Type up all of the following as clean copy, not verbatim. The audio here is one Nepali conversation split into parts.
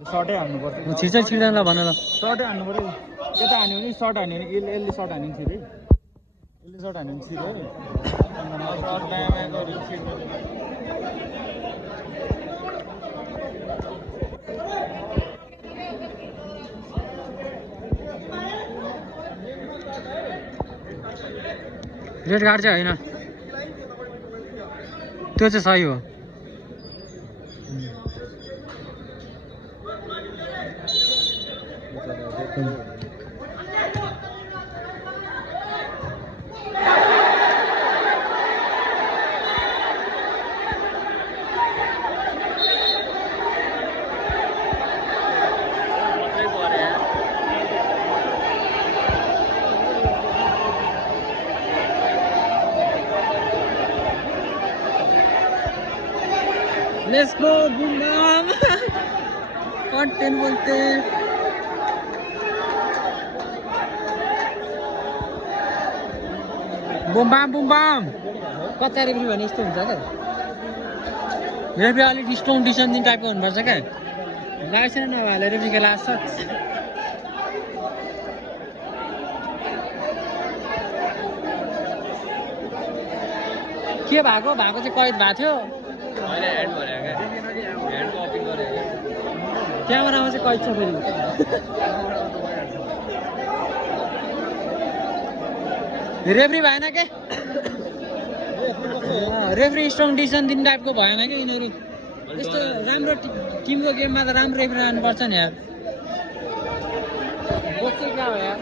सर्टै हान्नुपर्छ छिर्छ छिर्दैन भन ल सर्टै हान्नु पऱ्यो यता हान्यो भने सर्ट हान्यो भने यसले सर्ट हान्यो छिरे यसले सर्ट हान्यो भने छिरे रेड कार्ड चाहिँ होइन त्यो चाहिँ सही हो लेट्स गो बुम कंटेंट बोलते बुम बम कता रेफ्री भने यस्तो हुन्छ क्या रेफ्री अलिक स्ट्रङ डिसिजन टाइपको हुनुपर्छ क्या लाइसेन्स नभएर रेफ्री खेला सच के भएको चाहिँ कैद भएको थियो क्यामेरामा चाहिँ कैद छ फेरि रेफ्री भएन के रेफ्री स्ट्रङ डिसिजन दिने टाइपको भएन कि यिनीहरू यस्तो राम्रो टिमको गेममा त राम्रो रेफ्री रहनुपर्छ नि यार कोच चाहिँ क्या हो यार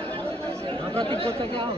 प्रतीक कोच चाहिँ क्या हो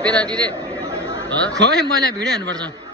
पेनाल्टी रे खोइ मैले भिडियो हेर्नुपर्छ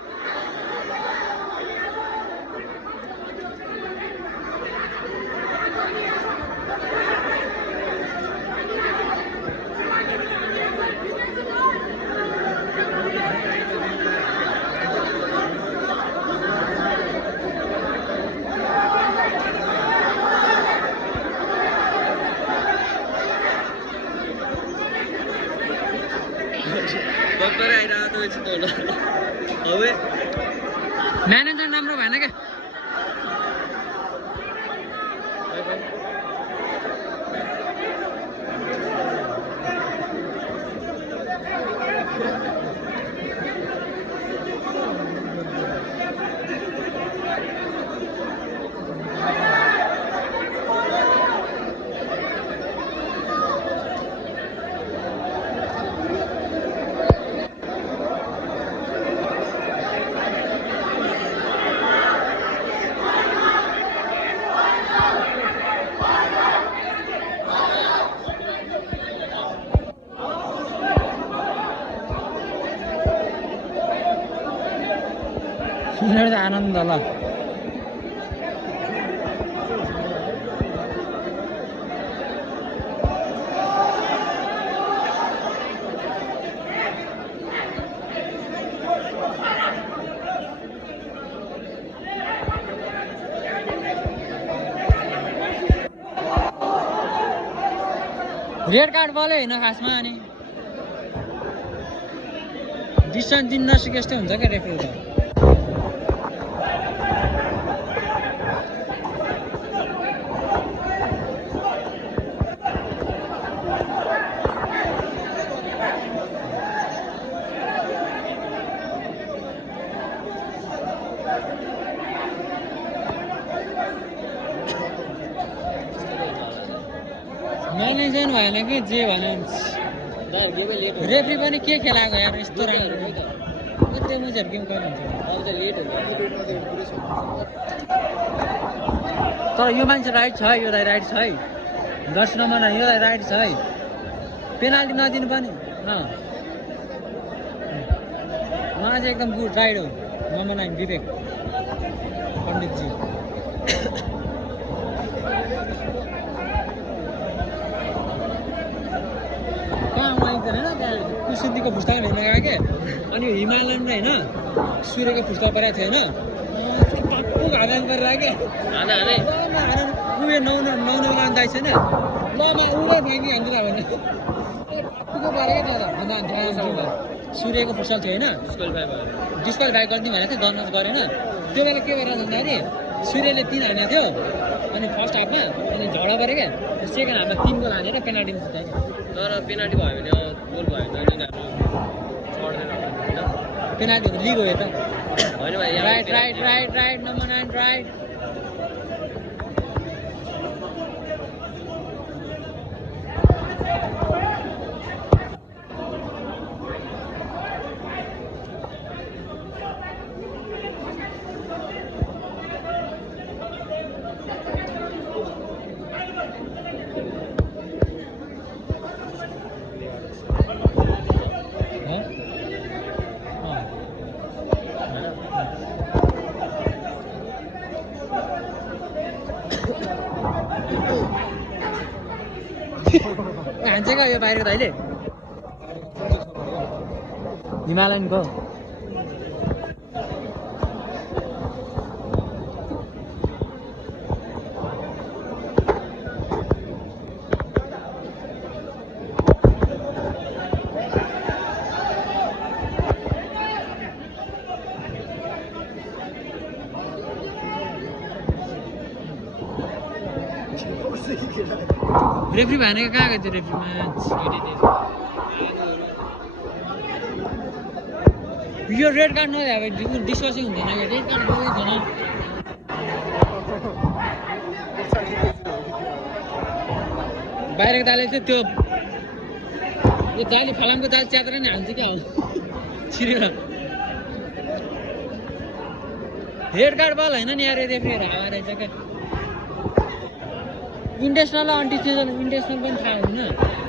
म्यानेजर राम्रो भएन क्या आनन्द ल रेड कार्ड बलै होइन खासमा अनि डिसिजन दिन नसके जस्तो हुन्छ क्या रेफ्री त एक्सप्लेनेसन भएन कि जे भने रेफ्री पनि के खेलाएको यार यस्तो राम्रो कति मुजहरू गेम कहिले हुन्छ तर यो मान्छे राइट छ है यो राइट छ है 10 नम्बर यो राइट छ है पेनाल्टी नदिनु पनि उहाँ चाहिँ एकदम गुड राइट हो नम्बर 9 विवेक पण्डितजी कहाँ उहाँ होइन त्यहाँ कुसुन्तीको पुस्तक हेर्न गएको क्या अनि हिमालयन होइन सूर्यको पुस्तक परेको थियो होइन टक्कु घाँदा गरेर क्या उयो 9 दाइ छैन ल म उयो फ्याँकी हान्दिनँ भने टक्कुको पऱ्यो क्या दादा सूर्यको पुस्तक थियो होइन डिस्क्वालिफाई गरिदिउँ भनेको थियो गन्नस गरेन त्यो बेला के गरेर भन्दाखेरि सूर्यले 3 हानेको थियो अनि फर्स्ट हाफमा अनि झगडा पऱ्यो क्या सेकेन्ड हाफमा 3 गोल हानेर पेनाल्टी जितायो तर पेनाल्टी भयो भने गोल भयो भने पेनाल्टी लिग हो यता right right right right number 9 right हान्छ क्या यो बाहिरको दाइले हिमालयनको रेफ्री भनेको कहाँ गयो त्यो रेफ्रीमा यो रेड कार्ड नदिए अब डिस्कसै हुँदैन यो रेड कार्ड गयो छैन बाहिरको दाले चाहिँ त्यो यो जाली फलामको जाल च्यातेर नि हान्छ क्या हो छिरेर रेड कार्ड बल होइन नि यार रेफ्रीहरू हावा रहेछ क्या इन्टरनेसनल अन्टी सिजन इन्टरनेसनल पनि थाहा हुँदैन